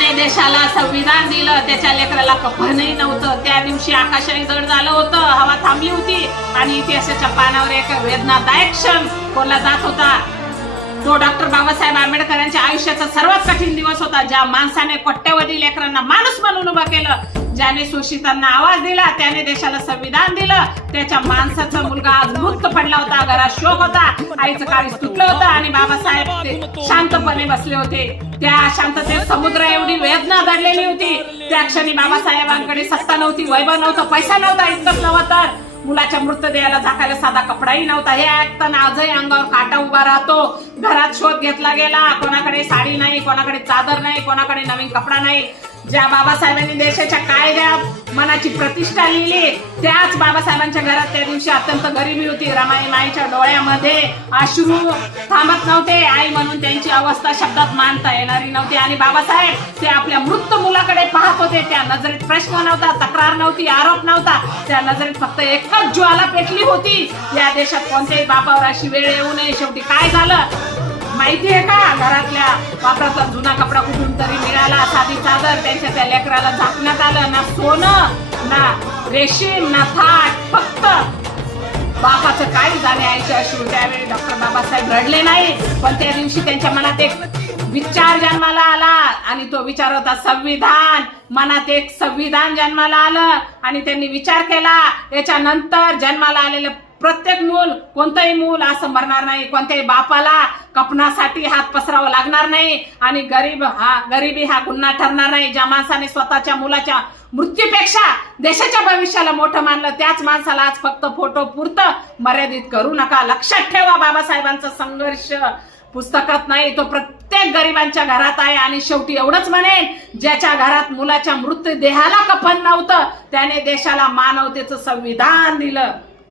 ज्याने देशाला संविधान दिलं त्याच्या लेकराला कफनही नव्हतं. त्या दिवशी आकाशही जड झालं होतं, हवा थांबली होती आणि इतिहासाच्या पानावर एक वेदनादायक क्षण कोरला जात होता. तो डॉक्टर बाबासाहेब आंबेडकरांच्या आयुष्याचा सर्वात कठीण दिवस होता. ज्या माणसाने कोट्यवधी लेकरांना माणूस म्हणून उभा केलं, ज्याने शोषितांना आवाज दिला, त्याने देशाला संविधान दिलं, त्याच्या माणसाचा मुलगा आज मुक्त पडला होता. घरात शोक होता, आईचं काळीज तुटलं होतं आणि बाबासाहेब ते शांतपणे बसले होते. त्या शांततेत समुद्र एवढी वेदना दडलेली होती. त्या क्षणी बाबासाहेबांकडे सत्ता नव्हती, वैभव नव्हतं, पैसा नव्हता, इतकंच नव्हतं तर मुलाच्या मृतदेहाला झाकायला साधा कपडाही नव्हता. हे ऐकताना आजही अंगावर काटा उभा राहतो. घरात शोध घेतला गेला, कोणाकडे साडी नाही, कोणाकडे चादर नाही, कोणाकडे नवीन कपडा नाही. ज्या बाबासाहेबांनी देशाच्या कायद्यात मनाची प्रतिष्ठा लिहिली, त्याच बाबासाहेबांच्या घरात त्या दिवशी अत्यंत गरिबी होती. रमाई माईच्या डोळ्यामध्ये अश्रू थांबत नव्हते. आई म्हणून त्यांची अवस्था शब्दात मांडता येणारी नव्हती आणि बाबासाहेब ते आपल्या मृत मुलाकडे पाहत होते. त्या नजरेत प्रश्न नव्हता, तक्रार नव्हती, आरोप नव्हता. त्या नजरेत फक्त एकच ज्वाला पेटली होती. या देशात कोणत्याही बापावर अशी वेळ येऊ नये. शेवटी काय झालं माहितीये का? घरातल्या वापराचा जुना कपडा कुठून तरी मिळाला, साधी चादर त्यांच्या त्या लेकराला झाकण्यात आलं. ना सोनं, ना रेशीम, ना थाट, फक्त बापाचं काय झाले आईच्या अश्रू. त्यावेळी डॉक्टर बाबासाहेब रडले नाही, पण त्या दिवशी त्यांच्या मनात एक विचार जन्माला आला आणि तो विचार होता संविधान. मनात एक संविधान जन्माला आलं आणि त्यांनी विचार केला, याच्यानंतर जन्माला आलेलं प्रत्येक मूल, कोणतंही मूल असं मरणार नाही. कोणत्याही बापाला कपनासाठी हात पसरावा लागणार नाही आणि गरिबी हा गुन्हा ठरणार नाही. ज्या माणसाने स्वतःच्या मुलाच्या मृत्यूपेक्षा देशाच्या भविष्याला मोठं मानलं, त्याच माणसाला आज फक्त फोटो पुरतं मर्यादित करू नका. लक्षात ठेवा, बाबासाहेबांचा संघर्ष पुस्तकात नाही, तो प्रत्येक गरिबांच्या घरात आहे. आणि शेवटी एवढंच म्हणेन, ज्याच्या घरात मुलाच्या मृतदेहाला कफन नव्हतं त्याने देशाला मानवतेचं संविधान दिलं.